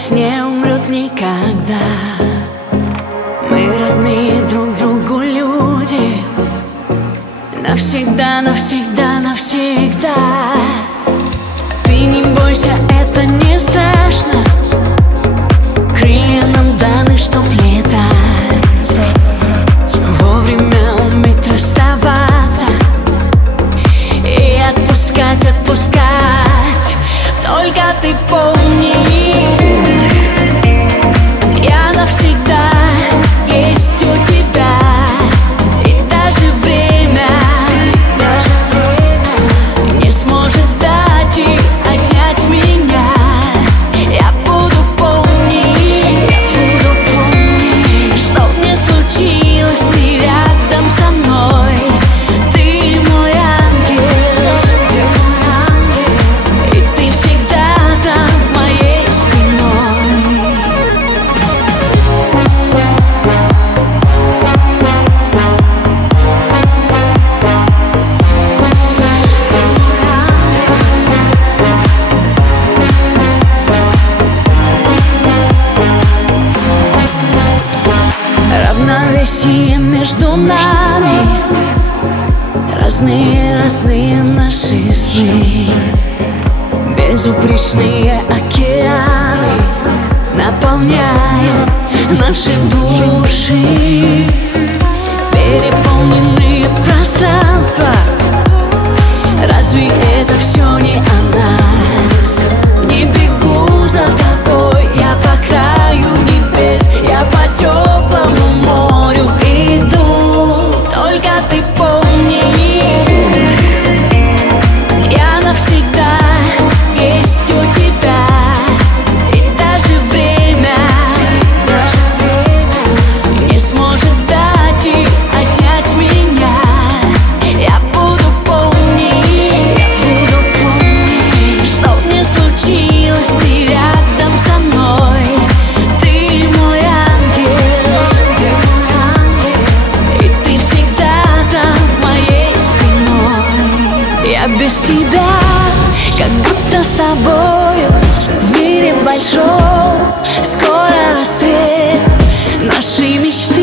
здесь не умрет никогда. Мы родные друг другу люди. Навсегда, навсегда, навсегда. Ты не бойся, это не страшно. Крылья нам даны, чтоб летать. Вовремя уметь расставаться и отпускать, отпускать. Только ты помни, я навсегда есть у тебя. И даже время не сможет дать и отнять меня. Я буду помнить, что мне случилось, ты рядом со мной. Ты мой ангел, и ты всегда за моей спиной. Равновесие между нами, разные, разные наши сны. Безупречные океаны наполняют наши души. Переполненные пространства, разве это все не о нас? Не бегу за тобой, я по краю небес, я по теплому морю иду. Только ты помни, я навсегда есть у тебя. И даже время не сможет дать и отнять меня. Я буду помнить, что мне случилось, ты рядом со мной. Ты мой ангел, и ты всегда за моей спиной. Я без тебя, как будто с тобою в мире большом. Скоро рассвет, наши мечты